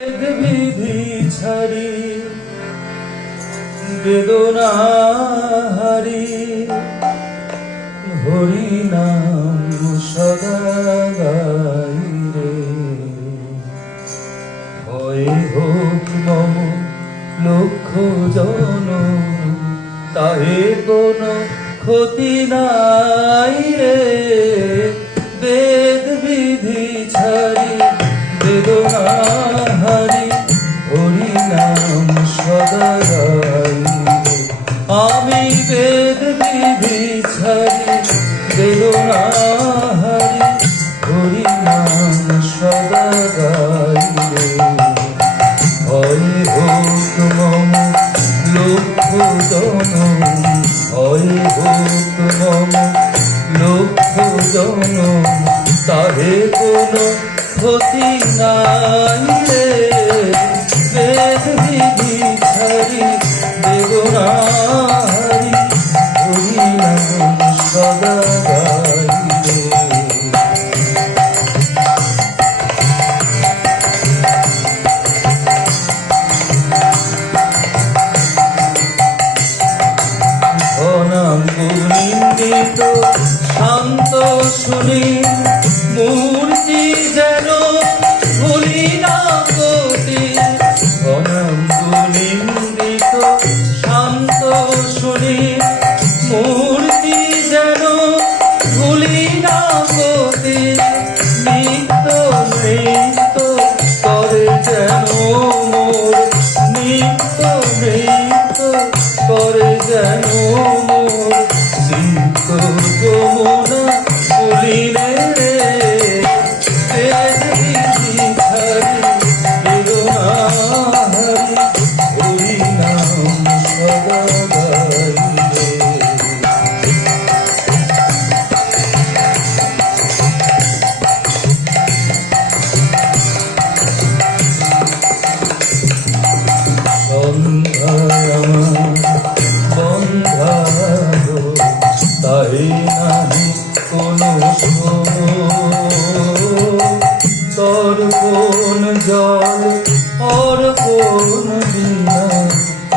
বিধি ছাড়ি বেদনা হারি হরি নাম সদা লক্ষ্য জন হয় হোক মম লক্ষ্য জন তাহে কোনো ক্ষতি নাই রে। শুনি, মূর্তি যেন ভুলি না গতি অনাঙ্গুলিন্দিত শান্ত শুনি, মূর্তি যেন ভুলি না গতি নিত্য নৃত্য করে যেন মোর, নিত্য নৃত্য করে যেন মোর। চিত্ত কোনো তোর কোন জল কোন বিনা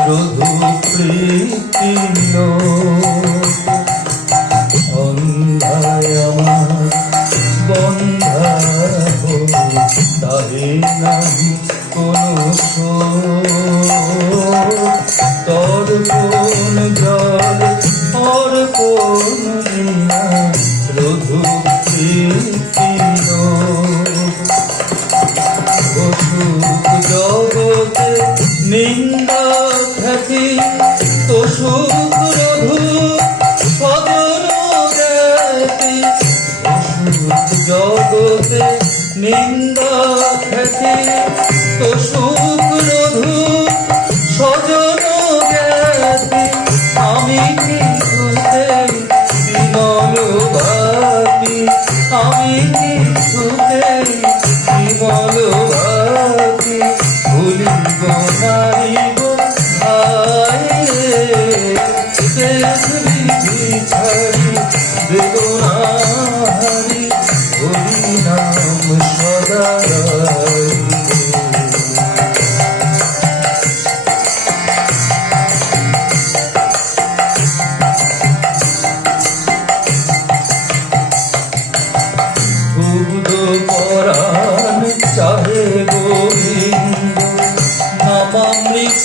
রধু প্রীতি সন্ধ্যায় আমার বন্ধা তাই নাহি কোনো তোর কোন জল নিন্দা খ্যাতি তো সুখ রঘু সদন জ্ঞাতি অসুখ জগতে নিন্দা খ্যাতি তো রঘু সজন জ্ঞাতি আমি কিছুতে বিমল ভাবি আমি কিছুতে বিমল নারিব আয় রে বিধি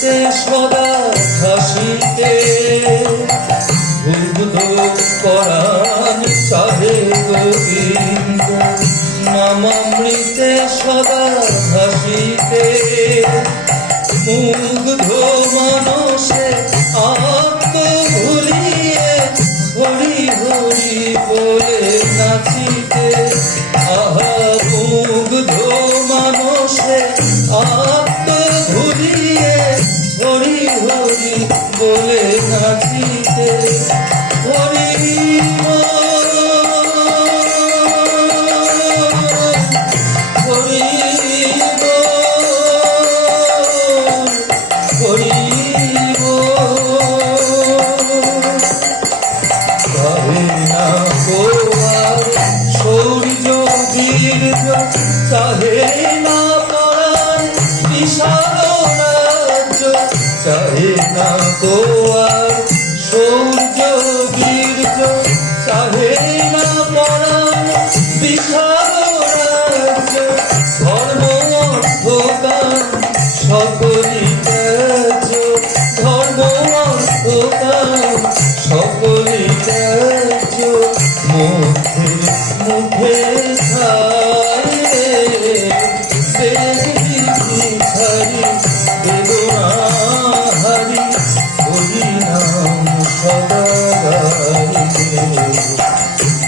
নামামৃতে সদা হাসিতে বুদ্ধ পরাণ চাহে গোবিন্দ নামামৃতে সদা হাসিতে মুগ্ধ মানসে আত্ম ভুলিয়ে হরি হরি বলে নাচিতে মানসে বলে চাহে না গোয়ার সূর্য, বীর্য, চাহে না পরাণ বিষাদ ধর্ম অর্থকান সকলি ত্যাজ্য। ধর্ম অর্থকান সকলি ত্যাজ্য। মুখে মুখে গাইবে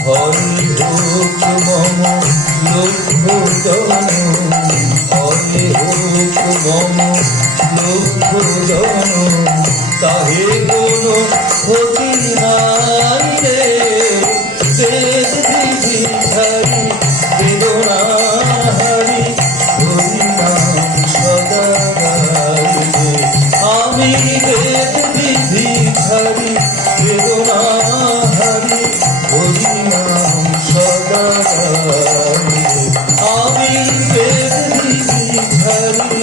হরি হোক মম লক্ষ্য জন হরি হোক মম লক্ষ্য জন তাহে কোনো ক্ষতি নাই রে বেদ বিধি ছাড়ি বেদনা হারি হরি নাম সদা আমি বেদ hơn